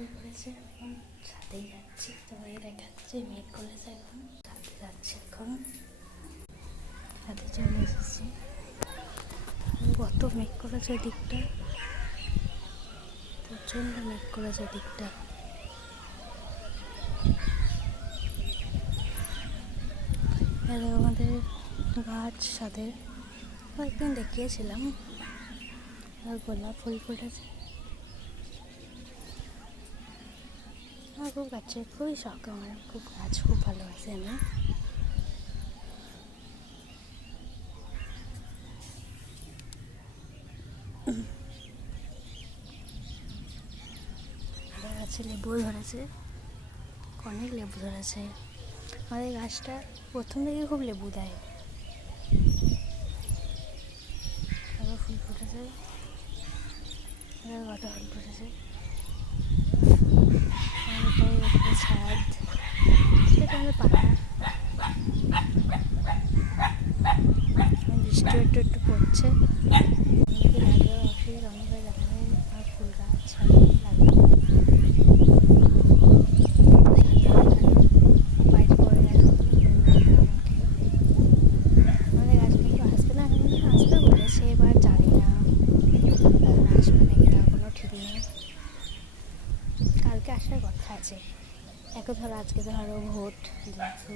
ফুল পড়েছে। এখন ছাদেই যাচ্ছি, তোমাকে দেখাচ্ছি। মেঘ করেছে, এখন ছাদে যাচ্ছে। এখন ছাদে চলে এসেছি। কত মেঘ করেছে দিকটা, প্রচণ্ড মেঘ করেছে দিকটা। আমাদের গাছ ছাদে কয়েকদিন দেখিয়েছিলাম, আর গোলাপ ফুল ফুটেছে। আমার খুব গাছের খুবই শখ, আমার খুব গাছ খুব ভালোবাসি আমি। গাছে লেবুও ধরেছে, অনেক লেবু ধরেছে। আমাদের গাছটা প্রথম থেকে খুব লেবু দেয়। আরও ফুল ফুটেছে, কত ফুল ফুটেছে। ছাদ, সেটা আমাদের পাড়া। বৃষ্টি একটু একটু পড়ছে। অনেকদিন আগে অফিস অনেক লাগানো আর ফুল গাছ লাগানো বাইরে পড়ে গেছে। আমাদের গাছটা একটু আসবে না, আসবে বলেছে, এবার জানি না আসবে নাকি, তার কোনো ঠিক নেই। কালকে আসার কথা আছে। এখন ধরো আজকে ধরো ভোট যেহেতু